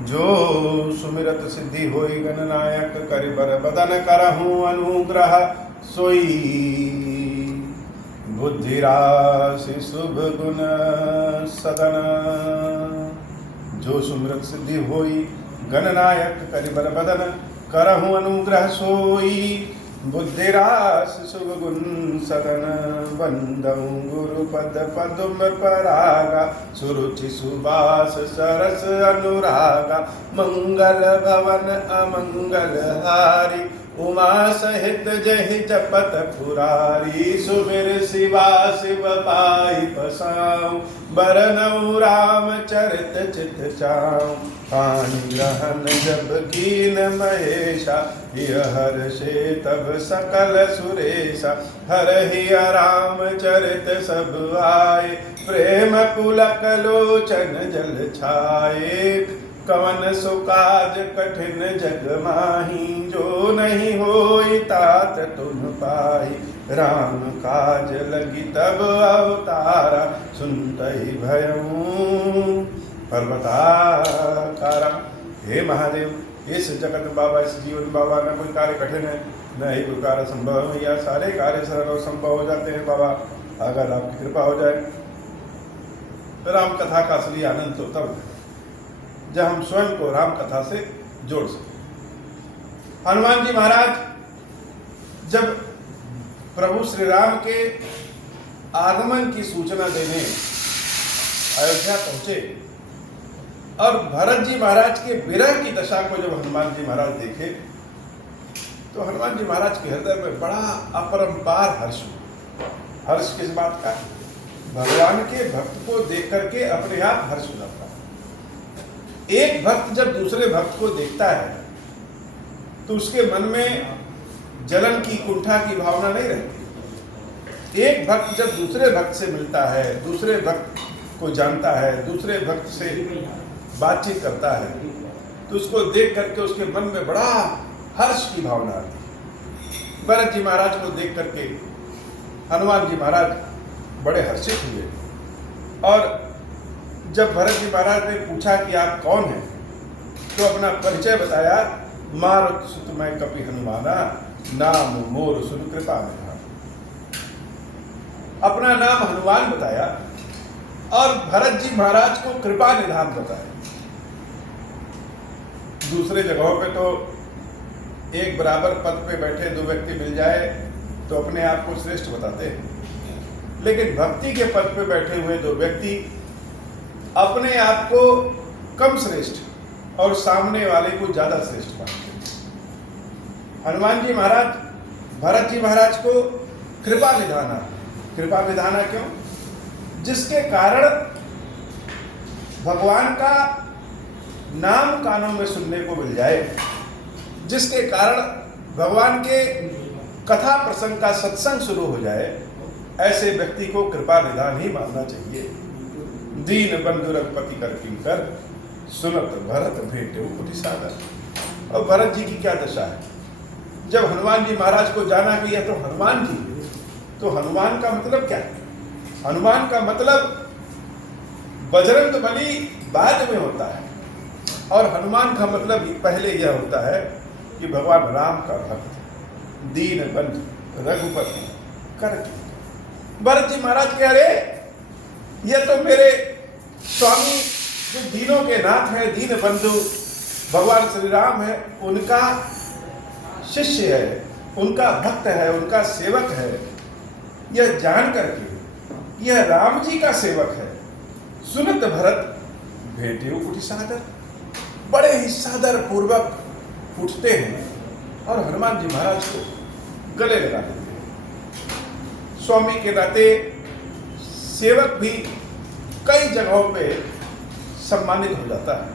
जो सुमिरत सिद्धि होई गणनायक करि बर बदन करहूँ अनुग्रह सोई बुद्धि राशि शुभ गुण सदन। जो सुमिरत सिद्धि होई गणनायक करि बर बदन करहूँ अनुग्रह सोई बुद्धि राशि शुभ गुण सदन। बंदऊ गुरु पद पदुम परागा सुरुचि सुबास सरस अनुरागा। मंगल भवन अमंगल हारी उमा सहित जहि जपत पुरारी। सुमिर शिवा शिव पाई पसाऊं बरनऊ राम चरित चित चाऊं। पानी ग्रहण जब कीन महेशा यह हर्षे तब सकल सुरेशा। हरहिया राम चरित सब आए प्रेम पुलक लोचन जल छाए। कवन सुकाज कठिन जग माही जो नहीं होई तात तुम पाई। राम काज लगी तब अवतारा सुनतहि भयऊ पर्वताकारा। हे महादेव इस जगत बाबा इस जीवन बाबा न कोई कार्य कठिन है न ही कोई कार्य संभव है। या सारे कार्य सरल संभव हो जाते हैं बाबा अगर आपकी कृपा हो जाए। राम कथा का असली आनंद तो तब है जब हम स्वयं को राम कथा से जोड़ सकें। हनुमान जी महाराज जब प्रभु श्री राम के आगमन की सूचना देने अयोध्या पहुंचे और भरत जी महाराज के विरह की दशा को जब हनुमान जी महाराज देखे तो हनुमान जी महाराज के हृदय में बड़ा अपरंपार हर्ष हुआ। हर्ष किस बात का? भगवान के भक्त को देख करके अपने आप हर्ष हो जाता है। एक भक्त जब दूसरे भक्त को देखता है तो उसके मन में जलन की कुंठा की भावना नहीं रहती। एक भक्त जब दूसरे भक्त से मिलता है दूसरे भक्त को जानता है दूसरे भक्त से बातचीत करता है तो उसको देख करके उसके मन में बड़ा हर्ष की भावना आती है। भरत जी महाराज को देख करके हनुमान जी महाराज बड़े हर्षित हुए और जब भरत जी महाराज ने पूछा कि आप कौन हैं तो अपना परिचय बताया। मारुत सुत मैं कपि हनुमाना नाम मोर सुन कृपा निधान। अपना नाम हनुमान बताया और भरत जी महाराज को कृपा निधान बताया। दूसरे जगहों पे तो एक बराबर पद पे बैठे दो व्यक्ति मिल जाए तो अपने आप को श्रेष्ठ बताते हैं, लेकिन भक्ति के पद पे बैठे हुए दो व्यक्ति अपने आप को कम श्रेष्ठ और सामने वाले को ज्यादा श्रेष्ठ मानते हैं। हनुमान जी महाराज भरत जी महाराज को कृपा निधाना। कृपा निधाना क्यों? जिसके कारण भगवान का नाम कानों में सुनने को मिल जाए, जिसके कारण भगवान के कथा प्रसंग का सत्संग शुरू हो जाए, ऐसे व्यक्ति को कृपा निधान ही मानना चाहिए। दीन बंधु रघुपति कर किंकर सुनत भरत भेटे उपति सागर। और भरत जी की क्या दशा है जब हनुमान जी महाराज को जाना कि यह तो हनुमान जी, तो हनुमान का मतलब क्या है? हनुमान का मतलब बजरंग बली बाद में होता है और हनुमान का मतलब पहले यह होता है कि भगवान राम का भक्त, दीन बंधु रघुपति कर किंकर। भरत जी महाराज कह रहे ये तो मेरे स्वामी जो दीनों के नाथ है, दीन बंधु भगवान श्री राम है, उनका शिष्य है, उनका भक्त है, उनका सेवक है। यह जान करके यह राम जी का सेवक है। सुनत भरत भेटे उठी सादर। बड़े ही सादर पूर्वक उठते हैं और हनुमान जी महाराज को गले लगा देते हैं। स्वामी के नाते सेवक भी कई जगहों पे सम्मानित हो जाता है।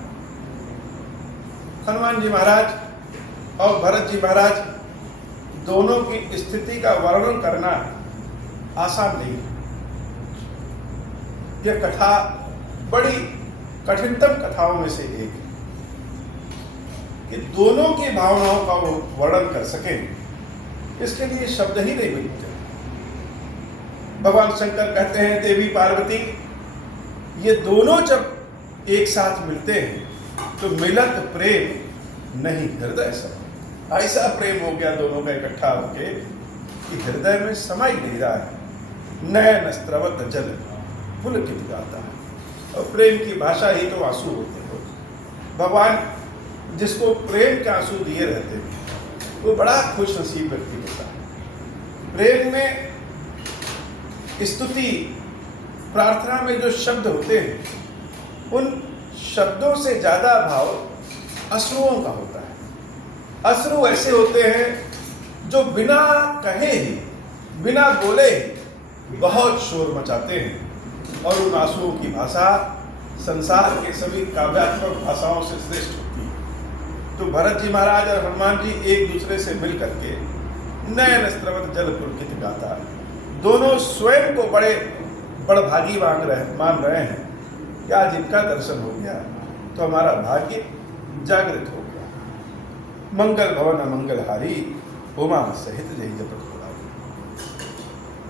हनुमान जी महाराज और भरत जी महाराज दोनों की स्थिति का वर्णन करना आसान नहीं है। यह कथा बड़ी कठिनतम कथाओं में से एक है कि दोनों की भावनाओं का वो वर्णन कर सकें, इसके लिए शब्द ही नहीं मिलते। भगवान शंकर कहते हैं देवी पार्वती ये दोनों जब एक साथ मिलते हैं तो मिलत प्रेम नहीं हृदय सम। ऐसा प्रेम हो गया दोनों का इकट्ठा होके कि हृदय में समा ही नहीं रहा है। नयन स्त्रवत जल पुलकित गाता है। और प्रेम की भाषा ही तो आंसू होते हैं। भगवान जिसको प्रेम के आंसू दिए रहते हैं वो बड़ा खुश नसीब व्यक्ति होता है। प्रेम में स्तुति प्रार्थना में जो शब्द होते हैं उन शब्दों से ज्यादा भाव अश्रुओं का होता है। अश्रु ऐसे होते हैं जो बिना कहे ही बिना बोले ही बहुत शोर मचाते हैं और उन आंसुओं की भाषा संसार के सभी काव्यात्मक भाषाओं से श्रेष्ठ होती है। तो भरत जी महाराज और हनुमान जी एक दूसरे से मिल करके नयन स्त्रवत जल पुलकित गाता, दोनों स्वयं को बड़े बड़भागी मान रहे हैं कि आज इनका दर्शन हो गया तो हमारा भाग्य जागृत हो गया। मंगल भवन अमंगलहारी उमा सहित जय जपत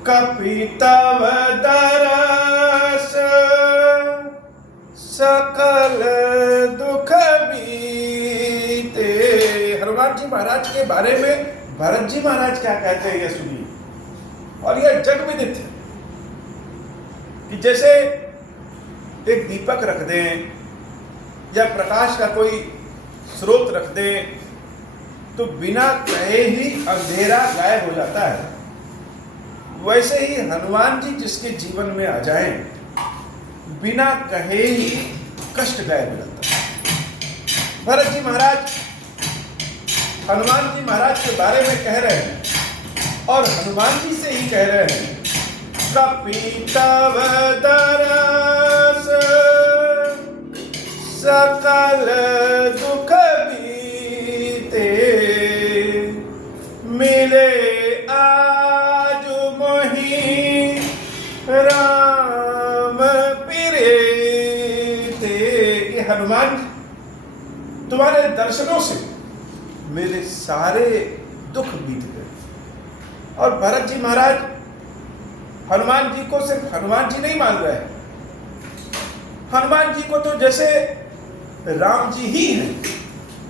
कपितव दरस सकल दुख बीते। हनुमान जी महाराज के बारे में भरत जी महाराज क्या कहते हैं ये सुनिए। और यह जग विदित है कि जैसे एक दीपक रख दें या प्रकाश का कोई स्रोत रख दें तो बिना कहे ही अंधेरा गायब हो जाता है, वैसे ही हनुमान जी जिसके जीवन में आ जाएं बिना कहे ही कष्ट गायब हो जाता है। भरत जी महाराज हनुमान जी महाराज के बारे में कह रहे हैं और हनुमान जी से ही कह रहे हैं कपितव दरस सकल दुख बीते मिले आज मोहि राम प्रीते। ये हनुमान जी तुम्हारे दर्शनों से मेरे सारे दुख बीत गए। और भरत जी महाराज हनुमान जी को सिर्फ हनुमान जी नहीं मान रहे हैं, हनुमान जी को तो जैसे राम जी ही हैं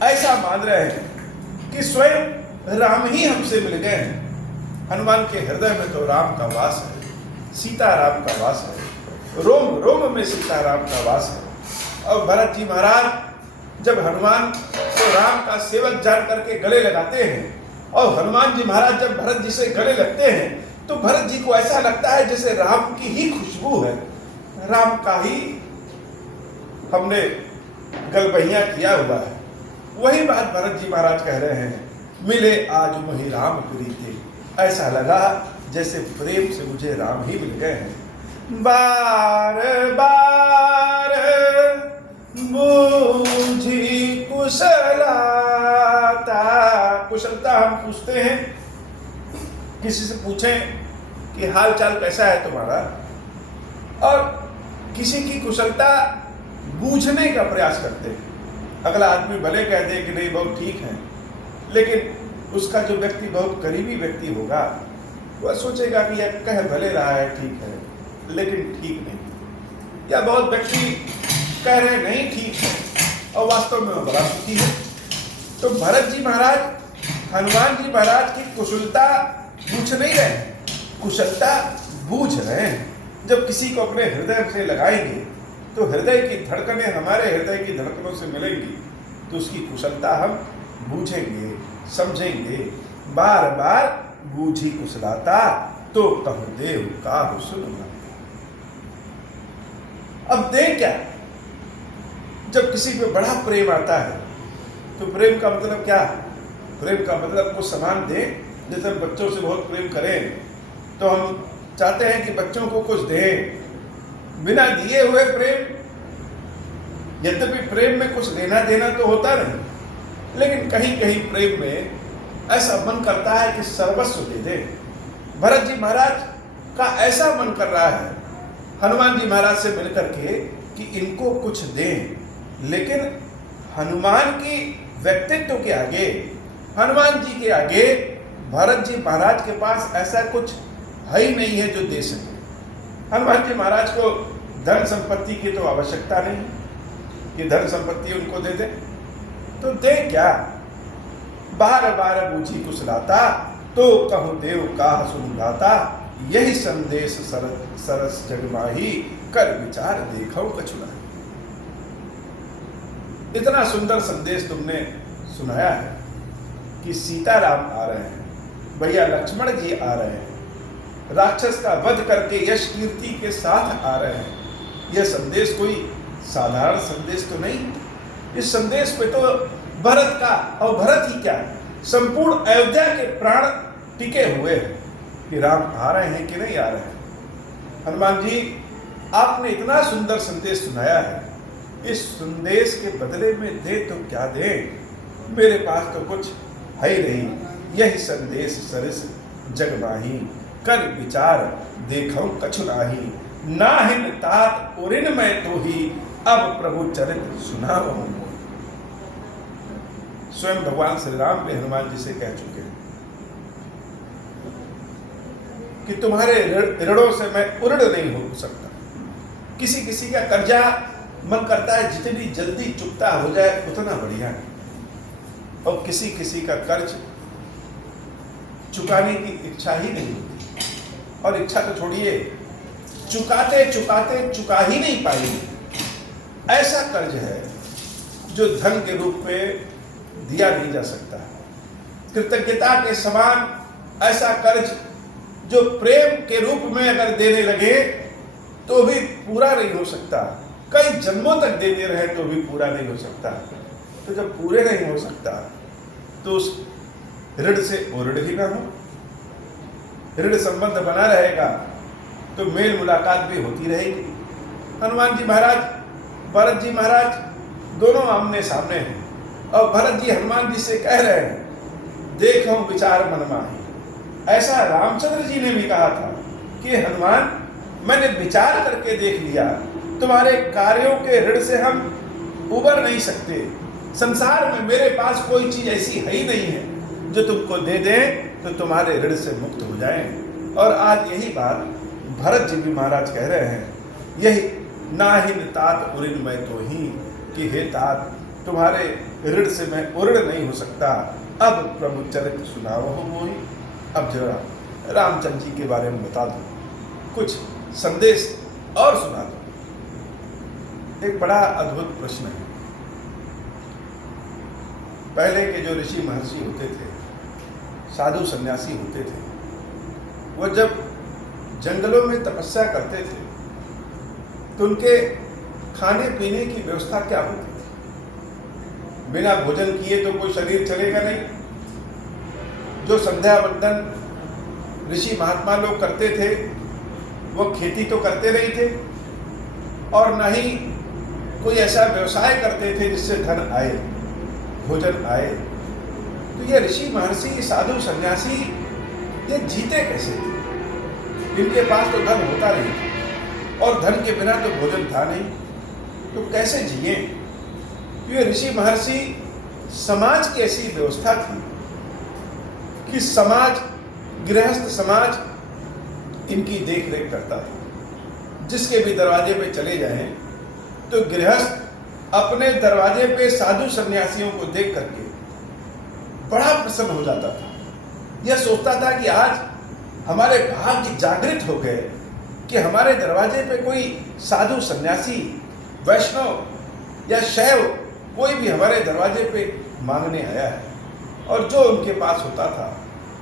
ऐसा मान रहे हैं कि स्वयं राम ही हमसे मिल गए हैं। हनुमान के हृदय में तो राम का वास है, सीता राम का वास है, रोम रोम में सीता राम का वास है। और भरत जी महाराज जब हनुमान को राम का सेवक जान करके गले लगाते हैं और हनुमान जी महाराज जब भरत जी से गले लगते हैं तो भरत जी को ऐसा लगता है जैसे राम की ही खुशबू है, राम का ही हमने गलबहिया किया हुआ है। वही बात भरत जी महाराज कह रहे हैं मिले आज मोहि राम प्रीते। ऐसा लगा जैसे प्रेम से मुझे राम ही मिल गए हैं। बार बार बूझी कुशलता। कुशलता हम पूछते हैं, किसी से पूछें कि हाल चाल कैसा है तुम्हारा, और किसी की कुशलता बूझने का प्रयास करते हैं। अगला आदमी भले कह दे कि नहीं बहुत ठीक है, लेकिन उसका जो व्यक्ति बहुत करीबी व्यक्ति होगा वह सोचेगा कि यह कह भले रहा है ठीक है लेकिन ठीक नहीं, या बहुत व्यक्ति कह रहे नहीं ठीक है और वास्तव में वह बड़ा सुखी है। तो भरत जी महाराज हनुमान जी महाराज की कुशलता पूछ नहीं रहे, कुशलता बूझ रहे हैं। जब किसी को अपने हृदय से लगाएंगे तो हृदय की धड़कनें हमारे हृदय की धड़कनों से मिलेंगी तो उसकी कुशलता हम बूझेंगे, समझेंगे। बार बार बूझी कुशलता तो कहु देव काहु सुन। अब दें क्या, जब किसी पे बड़ा प्रेम आता है तो प्रेम का मतलब क्या? प्रेम का मतलब कुछ सामान दें। जैसे हम बच्चों से बहुत प्रेम करें तो हम चाहते हैं कि बच्चों को कुछ दें। बिना दिए हुए प्रेम, यद्यपि प्रेम में कुछ लेना देना तो होता नहीं, लेकिन कहीं कहीं प्रेम में ऐसा मन करता है कि सर्वस्व दे दे। भरत जी महाराज का ऐसा मन कर रहा है हनुमान जी महाराज से मिलकर के कि इनको कुछ दें, लेकिन हनुमान की व्यक्तित्व के आगे, हनुमान जी के आगे भरत जी महाराज के पास ऐसा कुछ है ही नहीं है जो दे सके। हनुमान जी महाराज को धन संपत्ति की तो आवश्यकता नहीं, कि धन संपत्ति उनको दे दे, तो दे क्या? बार बार बूझी कुशलाता, तो कहूँ देव काह सुन गाता, यही संदेश सरस जग माही, कर विचार देखो कछुना। इतना सुंदर संदेश तुमने सुनाया है कि सीताराम आ रहे हैं, भैया लक्ष्मण जी आ रहे हैं, राक्षस का वध करके यश कीर्ति के साथ आ रहे हैं। यह संदेश कोई साधारण संदेश तो नहीं। इस संदेश पे तो भरत का, और भरत ही क्या, संपूर्ण अयोध्या के प्राण टिके हुए हैं कि राम आ रहे हैं कि नहीं आ रहे हैं। हनुमान जी, आपने इतना सुंदर संदेश सुनाया है, इस संदेश के बदले में दे तो क्या दे, मेरे पास तो कुछ है ही नहीं। यही संदेश सरस जग माही, कर विचार देखो कछु नाही, नाहिन तात उरिन मैं तो ही, अब प्रभु चरित सुनाओ। स्वयं भगवान श्री राम भी हनुमान जी से कह चुके हैं कि तुम्हारे ऋणों से मैं उऋण नहीं हो सकता। किसी किसी का कर्जा मन करता है जितनी जल्दी चुकता हो जाए उतना बढ़िया है, और किसी किसी का कर्ज चुकाने की इच्छा ही नहीं होती, और इच्छा तो छोड़िए, चुकाते चुकाते चुका ही नहीं पाएंगे। ऐसा कर्ज है जो धन के रूप में दिया नहीं जा सकता। कृतज्ञता के समान ऐसा कर्ज जो प्रेम के रूप में अगर देने लगे तो भी पूरा नहीं हो सकता। कई जन्मों तक देते रहे तो भी पूरा नहीं हो सकता। तो जब पूरे नहीं हो सकता तो उस ऋण से ऋण ही ना हो, ऋण संबंध बना रहेगा तो मेल मुलाकात भी होती रहेगी। हनुमान जी महाराज, भरत जी महाराज दोनों आमने सामने हैं, और भरत जी हनुमान जी से कह रहे हैं देखो विचार मन माही। ऐसा रामचंद्र जी ने भी कहा था कि हनुमान, मैंने विचार करके देख लिया, तुम्हारे कार्यों के ऋण से हम उबर नहीं सकते। संसार में मेरे पास कोई चीज ऐसी है ही नहीं है जो तुमको दे दें तो तुम्हारे ऋण से मुक्त हो जाएं। और आज यही बात भरत जी भी महाराज कह रहे हैं, यही नाहिन तात उरिन मैं तो ही, कि हे तात तुम्हारे ऋण से मैं उऋण नहीं हो सकता। अब प्रभु चरित सुनाओ हो मोही। अब जरा रामचंद्र जी के बारे में बता दो, कुछ संदेश और सुना दो। एक बड़ा अद्भुत प्रश्न है। पहले के जो ऋषि महर्षि होते थे, साधु सन्यासी होते थे, वो जब जंगलों में तपस्या करते थे तो उनके खाने पीने की व्यवस्था क्या होती थी? बिना भोजन किए तो कोई शरीर चलेगा नहीं। जो संध्या वंदन ऋषि महात्मा लोग करते थे वो खेती तो करते नहीं थे, और न ही कोई ऐसा व्यवसाय करते थे जिससे धन आए, भोजन आए। तो ये ऋषि महर्षि साधु सन्यासी ये जीते कैसे थे? इनके पास तो धन होता नहीं था, और धन के बिना तो भोजन था नहीं, तो कैसे जिए? ये ऋषि महर्षि समाज की ऐसी व्यवस्था थी कि समाज, गृहस्थ समाज इनकी देख रेख करता था। जिसके भी दरवाजे पे चले जाएं तो गृहस्थ अपने दरवाजे पे साधु सन्यासियों को देख करके बड़ा प्रसन्न हो जाता था। यह सोचता था कि आज हमारे भाग्य जागृत हो गए कि हमारे दरवाजे पे कोई साधु सन्यासी, वैष्णव या शैव कोई भी हमारे दरवाजे पे मांगने आया है, और जो उनके पास होता था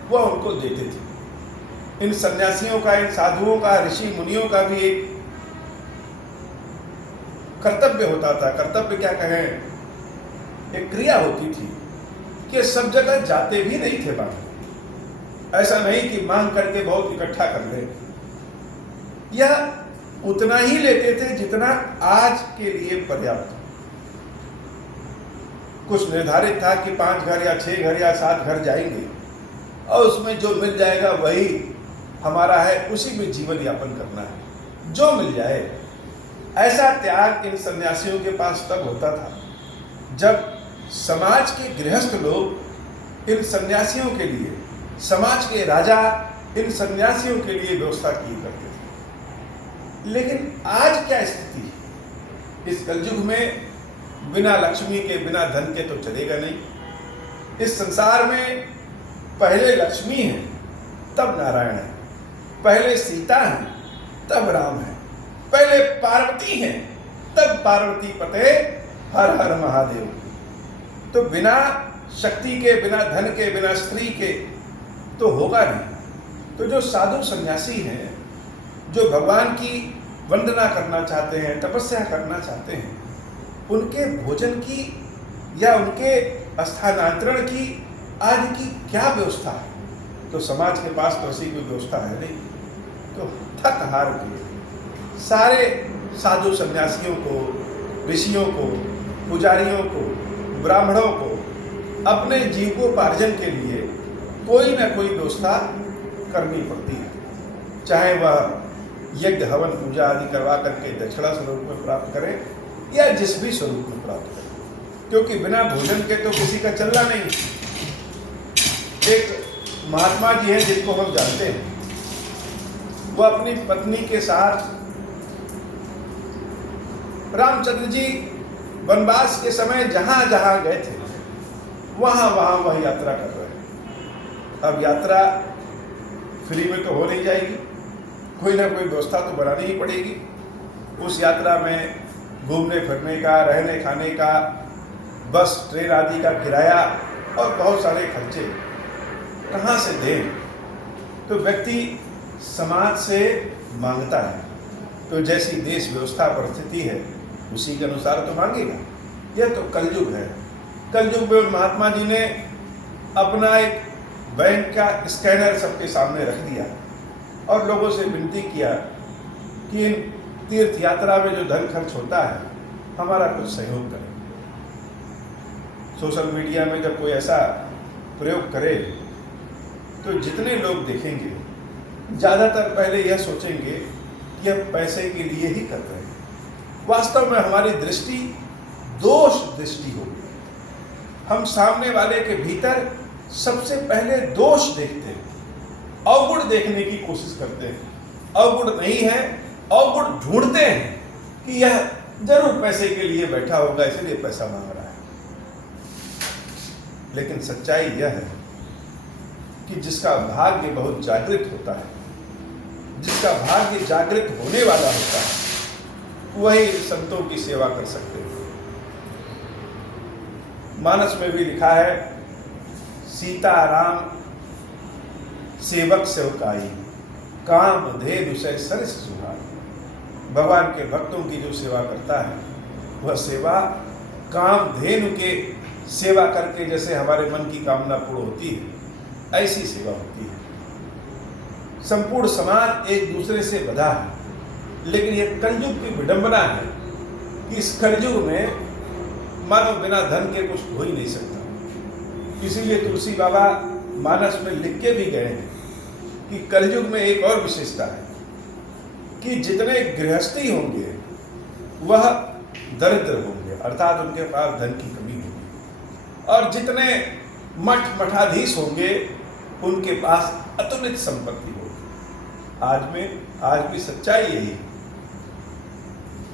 वह उनको देते थे। इन सन्यासियों का, इन साधुओं का, ऋषि मुनियों का भी एक कर्तव्य होता था। कर्तव्य क्या कहें, एक क्रिया होती थी कि सब जगह जाते भी नहीं थे मांग। ऐसा नहीं कि मांग करके बहुत इकट्ठा कर ले, यह उतना ही लेते थे जितना आज के लिए पर्याप्त। कुछ निर्धारित था कि 5 घर या 6 घर या 7 घर जाएंगे, और उसमें जो मिल जाएगा वही हमारा है, उसी में जीवन यापन करना है, जो मिल जाए। ऐसा त्याग इन सन्यासियों के पास तब होता था जब समाज के गृहस्थ लोग इन सन्यासियों के लिए, समाज के राजा इन सन्यासियों के लिए व्यवस्था की करते थे। लेकिन आज क्या स्थिति है? इस कलयुग में बिना लक्ष्मी के, बिना धन के तो चलेगा नहीं। इस संसार में पहले लक्ष्मी है तब नारायण है, पहले सीता है तब राम है, पहले पार्वती है तब पार्वती पते हर हर महादेव। तो बिना शक्ति के, बिना धन के, बिना स्त्री के तो होगा नहीं। तो जो साधु सन्यासी हैं, जो भगवान की वंदना करना चाहते हैं, तपस्या करना चाहते हैं, उनके भोजन की या उनके स्थानांतरण की आदि की क्या व्यवस्था है? तो समाज के पास तो ऐसी कोई व्यवस्था है नहीं। तो थक हार के सारे साधु सन्यासियों को, ऋषियों को, पुजारियों को, ब्राह्मणों को अपने जीविकोपार्जन के लिए कोई ना कोई व्यवस्था करनी पड़ती है। चाहे वह यज्ञ, हवन, पूजा आदि करवा करके दक्षिणा स्वरूप में प्राप्त करें या जिस भी स्वरूप में प्राप्त करें, क्योंकि बिना भोजन के तो किसी का चलना नहीं। एक महात्मा जी हैं जिनको हम जानते हैं, वो अपनी पत्नी के साथ रामचंद्र जी वनवास के समय जहां जहां गए थे वहां वहां वह यात्रा कर रहे हैं। अब यात्रा फ्री में तो हो नहीं जाएगी, कोई ना कोई व्यवस्था तो बनानी ही पड़ेगी। उस यात्रा में घूमने फिरने का, रहने खाने का, बस ट्रेन आदि का किराया और बहुत सारे खर्चे कहाँ से दें? तो व्यक्ति समाज से मांगता है। तो जैसी देश व्यवस्था परिस्थिति है उसी के अनुसार तो मांगेगा। यह तो कलयुग है। कलयुग में महात्मा जी ने अपना एक बैंक का स्कैनर सबके सामने रख दिया और लोगों से विनती किया कि इन तीर्थ यात्रा में जो धन खर्च होता है हमारा कुछ सहयोग करें। सोशल मीडिया में जब कोई ऐसा प्रयोग करे तो जितने लोग देखेंगे ज़्यादातर पहले यह सोचेंगे कि हम पैसे के लिए ही कर रहे हैं। वास्तव में हमारी दृष्टि दोष दृष्टि होगी। हम सामने वाले के भीतर सबसे पहले दोष देखते हैं, अवगुण देखने की कोशिश करते हैं। अवगुण नहीं है, अवगुण ढूंढते हैं कि यह जरूर पैसे के लिए बैठा होगा, इसलिए पैसा मांग रहा है। लेकिन सच्चाई यह है कि जिसका भाग्य बहुत जागृत होता है, जिसका भाग्य जागृत होने वाला होता है, वही संतों की सेवा कर सकते हैं। मानस में भी लिखा है, सीता राम सेवक सेवकाई, काम धेनु से सरिस सुहाई। भगवान के भक्तों की जो सेवा करता है वह सेवा काम धेनु के सेवा करके जैसे हमारे मन की कामना पूर्ण होती है, ऐसी सेवा होती है। संपूर्ण समाज एक दूसरे से बंधा है, लेकिन यह कलयुग की विडंबना है कि इस कलयुग में मानव बिना धन के कुछ हो ही नहीं सकता। इसीलिए तुलसी बाबा मानस में लिख के भी गए हैं कि कलयुग में एक और विशेषता है कि जितने गृहस्थी होंगे वह दरिद्र होंगे, अर्थात उनके पास धन की कमी होगी, और जितने मठ मठाधीश होंगे उनके पास अतुलित संपत्ति होगी। आज भी सच्चाई यही है।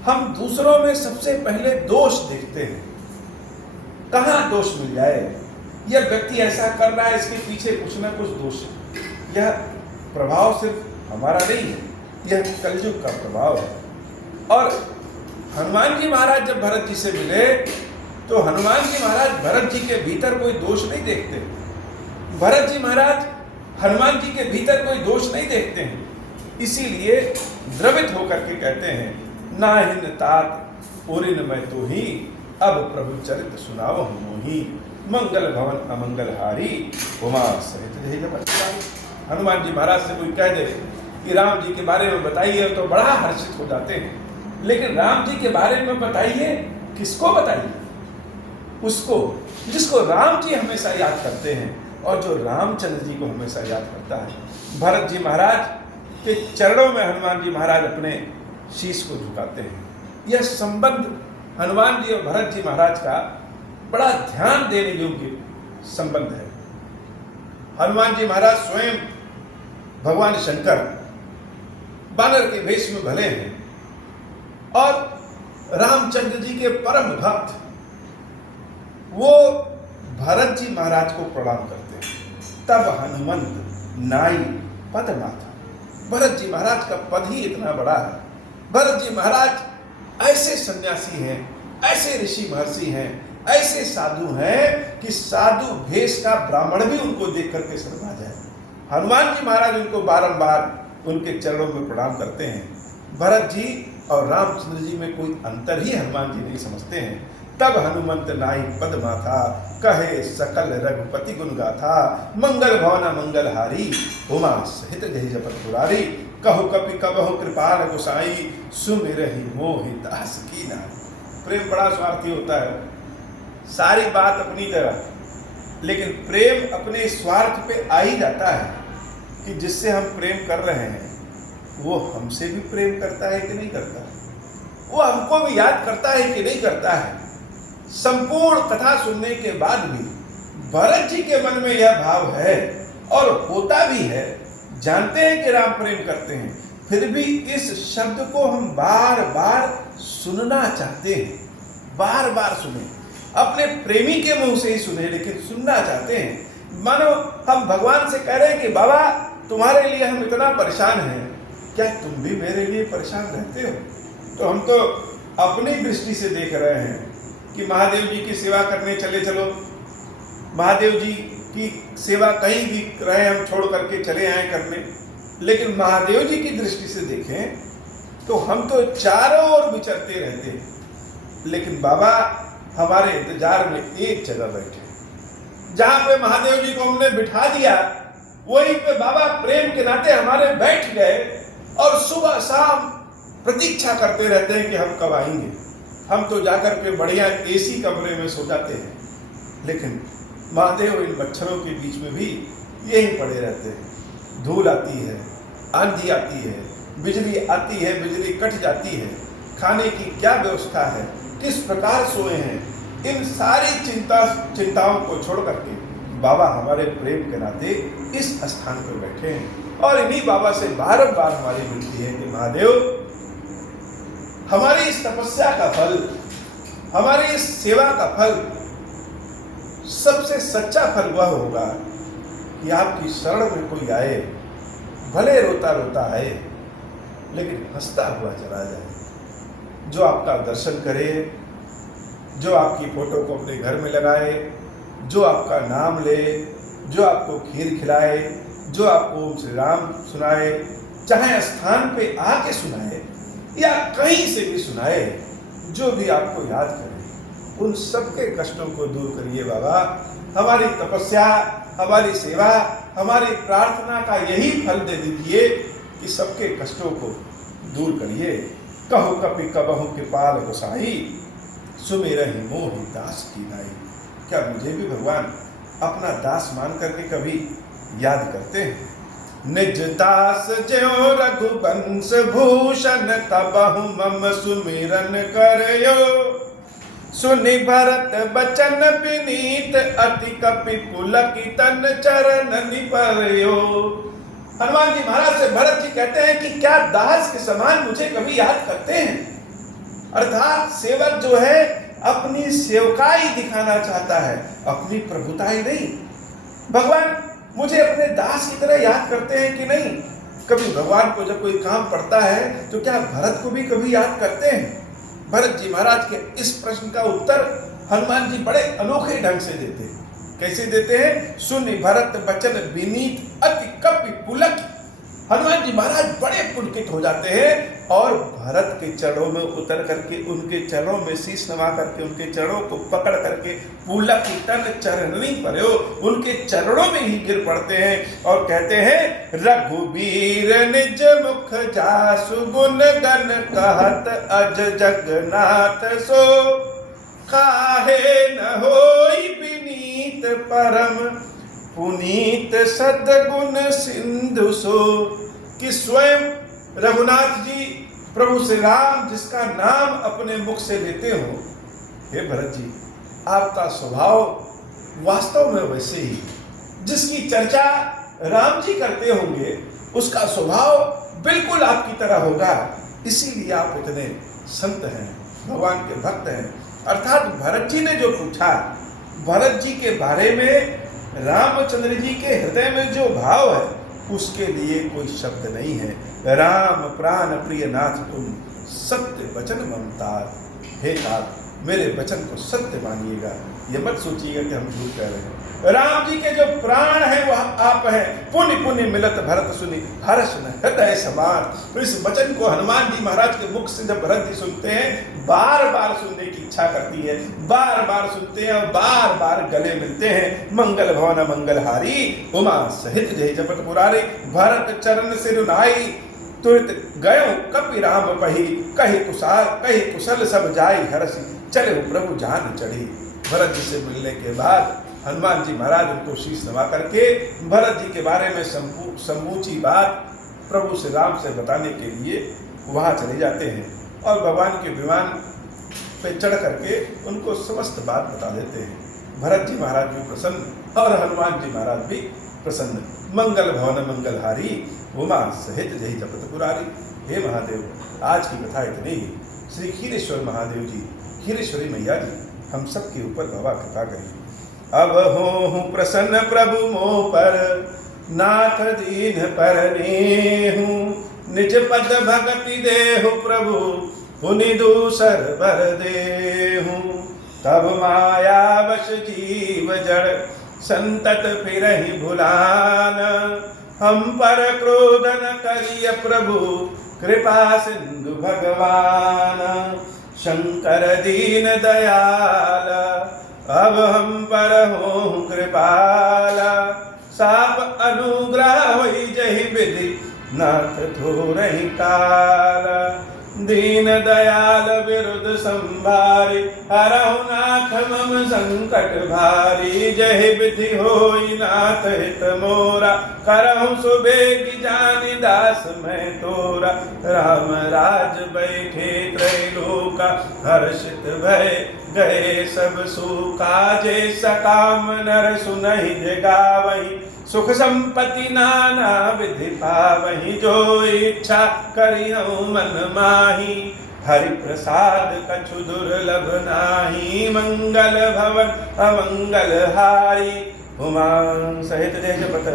हम दूसरों में सबसे पहले दोष देखते हैं, कहाँ दोष मिल जाए। यह व्यक्ति ऐसा कर रहा है, इसके पीछे कुछ ना कुछ दोष है। यह प्रभाव सिर्फ हमारा नहीं है, यह कलयुग का प्रभाव है। और हनुमान जी महाराज जब भरत जी से मिले तो हनुमान जी महाराज भरत जी के भीतर कोई दोष नहीं देखते। भरत जी महाराज हनुमान जी के भीतर कोई दोष नहीं देखते हैं। इसीलिए द्रवित होकर के कहते हैं, ना हिन तात ओरिन मैं तो ही, अब प्रभु चरित सुनाव मोही, मंगल भवन अमंगल हारी, उमा सहित जय जय। हनुमान जी महाराज से कोई कह दे कि राम जी के बारे में बताइए तो बड़ा हर्षित हो जाते हैं, लेकिन राम जी के बारे में बताइए, किसको बताइए? उसको जिसको राम जी हमेशा याद करते हैं और जो रामचंद्र जी को हमेशा याद करता है। भरत जी महाराज के चरणों में हनुमान जी महाराज अपने शीश को झुकाते हैं। यह संबंध हनुमान जी और भरत जी महाराज का बड़ा ध्यान देने योग्य संबंध है। हनुमान जी महाराज स्वयं भगवान शंकर बानर के वेश में भले हैं और रामचंद्र जी के परम भक्त वो भरत जी महाराज को प्रणाम करते हैं। तब हनुमंत नाई पद माथा। भरत जी महाराज का पद ही इतना बड़ा है। भरत जी महाराज ऐसे सन्यासी हैं, ऐसे ऋषि महर्षि हैं, ऐसे साधु हैं कि साधु भेष का ब्राह्मण भी उनको देख करके शर्मा जाए। हनुमान जी महाराज उनको बारंबार उनके चरणों में प्रणाम करते हैं। भरत जी और रामचंद्र जी में कोई अंतर ही हनुमान जी नहीं समझते हैं। तब हनुमंत नाई पद माथा, कहे सकल रघुपति गुण गाथा, मंगल भवना मंगलहारी, उमा सहित जहि जपत पुरारी, कहु कपि कबहु कृपाल गोसाई, सुमिरहि मोहि दास की नाई। प्रेम बड़ा स्वार्थी होता है, सारी बात अपनी तरह, लेकिन प्रेम अपने स्वार्थ पे आ ही जाता है कि जिससे हम प्रेम कर रहे हैं वो हमसे भी प्रेम करता है कि नहीं करता, वो हमको भी याद करता है कि नहीं करता है। संपूर्ण कथा सुनने के बाद भी भरत जी के मन में यह भाव है और होता भी है, जानते हैं कि राम प्रेम करते हैं, फिर भी इस शब्द को हम बार बार सुनना चाहते हैं, बार बार सुने, अपने प्रेमी के मुंह से ही सुने, लेकिन सुनना चाहते हैं। मानो हम भगवान से कह रहे हैं कि बाबा तुम्हारे लिए हम इतना परेशान हैं, क्या तुम भी मेरे लिए परेशान रहते हो? तो हम तो अपनी दृष्टि से देख रहे हैं कि महादेव जी की सेवा करने चले चलो, महादेव जी की सेवा कहीं भी रहे हम छोड़ करके चले आए करने, लेकिन महादेव जी की दृष्टि से देखें तो हम तो चारों ओर विचरते रहते हैं, लेकिन बाबा हमारे इंतजार में एक जगह बैठे, जहां पे महादेव जी को हमने बिठा दिया वहीं पे बाबा प्रेम के नाते हमारे बैठ गए और सुबह शाम प्रतीक्षा करते रहते हैं कि हम कब आएंगे। हम तो जाकर के बढ़िया एसी कमरे में सो जाते हैं, लेकिन महादेव इन मच्छरों के बीच में भी यहीं पड़े रहते हैं। धूल आती है, आंधी आती है, बिजली आती है, बिजली कट जाती है, खाने की क्या व्यवस्था है, किस प्रकार सोए हैं, इन सारी चिंताओं को छोड़ करके बाबा हमारे प्रेम के नाते इस स्थान पर बैठे हैं और इन्हीं बाबा से बार बार हमारी विनती है कि महादेव हमारी इस तपस्या का फल, हमारी इस सेवा का फल, सबसे सच्चा फल वह होगा कि आपकी शरण में कोई आए, भले रोता रोता आए लेकिन हंसता हुआ चला जाए, जो आपका दर्शन करे, जो आपकी फोटो को अपने घर में लगाए, जो आपका नाम ले, जो आपको खीर खिलाए, जो आपको ओम श्री राम सुनाए, चाहे स्थान पे आके सुनाए या कहीं से भी सुनाए, जो भी आपको याद करे, उन सबके कष्टों को दूर करिए बाबा। हमारी तपस्या, हमारी सेवा, हमारी प्रार्थना का यही फल दे दीजिए कि सबके कष्टों को दूर करिए। कहु कपि कबहु कृपाल गोसाई, सुमिरहि मोहि दास की नाई। क्या मुझे भी भगवान अपना दास मान करके कभी याद करते हैं? निज दास ज्यों रघुवंश भूषण, कबहु मम सुमिरन करयो, सुनि भरत बचन विनीत, अति कपि पुलकितन चरण निपर्यो। हनुमान जी महाराज से भरत जी कहते हैं कि क्या दास के समान मुझे कभी याद करते हैं? अर्थात सेवक जो है अपनी सेवकाई दिखाना चाहता है, अपनी प्रभुताई नहीं। भगवान मुझे अपने दास की तरह याद करते हैं कि नहीं? कभी भगवान को जब कोई काम पड़ता है तो क्या भरत को भी कभी याद करते हैं? भरत जी महाराज के इस प्रश्न का उत्तर हनुमान जी बड़े अनोखे ढंग से देते हैं। कैसे देते हैं? सुनि भरत बचन विनीत, अति कपि पुलक। हनुमान जी महाराज बड़े पुलकित हो जाते हैं और भरत के चरणों में उतर करके, उनके चरणों में शीश नवा करके, उनके चरणों को पकड़ करके पुलकितन चरणी पर्यो, उनके चरणों में ही गिर पड़ते हैं और कहते हैं रघुबीर निज मुख जासु गुण गण कहत, अज जगन्नाथ सो काहे न होई विनीत, परम पुनीत सद्गुण सिंधु सो। कि स्वयं रघुनाथ जी प्रभु श्री राम जिसका नाम अपने मुख से लेते हो, हे भरत जी आपका स्वभाव वास्तव में वैसे ही, जिसकी चर्चा राम जी करते होंगे उसका स्वभाव बिल्कुल आपकी तरह होगा, इसीलिए आप इतने संत हैं, भगवान के भक्त हैं। अर्थात भरत जी ने जो पूछा भरत जी के बारे में रामचंद्र जी के हृदय में जो भाव है उसके लिए कोई शब्द नहीं है। राम प्राण प्रिय नाथ तुम सत्य वचन ममतार। हे तात, मेरे वचन को सत्य मानिएगा, ये मत सोचिएगा कि हम झूठ कह रहे हैं। राम जी के जो प्राण है वह आप हैं। पुण्य पुण्य मिलत भरत सुनी, हर्ष न हृदय समान। तो इस वचन को हनुमान जी महाराज के मुख से जब भरत जी सुनते हैं, बार बार सुनने की इच्छा करती है, बार बार सुनते हैं और बार बार गले मिलते हैं। मंगल भवन मंगलहारी, उमा सहित जय जपत पुरारे। भरत चरण सिर नाई, तुरंत गयो कपि राम पही। कही कुशल सब जाई हरसि, चले प्रभु जान चढ़ी। भरत जी से मिलने के बाद हनुमान जी महाराज उनको शीश नवा करके भरत जी के बारे में समूची बात प्रभु श्री राम से बताने के लिए वहाँ चले जाते हैं और भगवान के विमान पे चढ़ करके उनको समस्त बात बता देते हैं। भरत जी महाराज भी प्रसन्न और हनुमान जी महाराज भी प्रसन्न। मंगल भवन मंगलहारी, उमा सहित जय जपत पुरारी। हे महादेव, आज की कथा इतनी ही। श्री खीरेश्वर महादेव जी, खीरेश्वरी मैया जी हम सबके ऊपर बाबा कृपा करिए। अब हो प्रसन्न प्रभु मोह पर, नाथ दीन पर नेहु। निज पद भगति देहु प्रभु, पुनि दूसर बर देहु। तब माया वश जीव जड़, संतत फिरहि भुलान। हम पर क्रोध न करिय प्रभु, कृपा सिंधु भगवान। शंकर दीन दयाल, अब हम पर हो कृपाला। साप अनुग्रह होई जहि विधि, नाथ थोरहि काला। दीन दयाल विरुद्ध संभारी, हरहु नाथ मम संकट भारी। जहि विधि होई नाथ हित मोरा, करहु सुबेग जानि दास मैं तोरा। राम राज बैठे त्रैलोका, हर्षित भय गए सब सूखा। जे सकाम नर सुनहि जगावहि, सुख संपत्ति नाना विधि पावहि। जो इच्छा करिहु मन माही, हरि प्रसाद कछु दुर्लभ नाही। मंगल भवन अमंगल हारी, उमा सहित जय जपत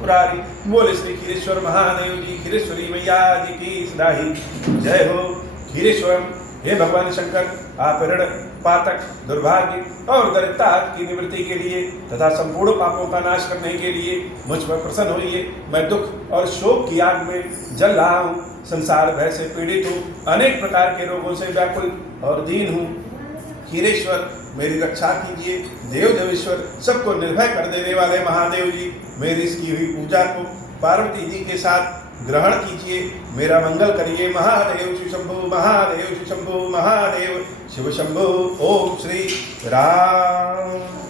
पुरारी। बोले श्री खीरेश्वर महादेव जी, खीरेश्वरी मैया जी की सदाही जय हो। खीरेश्वर हे भगवान शंकर, आप ऋण पातक दुर्भाग्य और दरिद्रता की निवृत्ति के लिए तथा संपूर्ण पापों का नाश करने के लिए मुझ पर प्रसन्न होइए। मैं दुख और शोक की आग में जल रहा हूँ, संसार भय से पीड़ित हूँ, अनेक प्रकार के रोगों से व्याकुल और दीन हूँ। खीरेश्वर मेरी रक्षा कीजिए। देव देवेश्वर, सबको निर्भय कर देने वाले महादेव जी, मेरी इसकी हुई पूजा को पार्वती जी के साथ ग्रहण कीजिए, मेरा मंगल करिए। महादेव शिव शंभु, महादेव शिव शंभु, महादेव शिव शंभु। ओम श्री राम।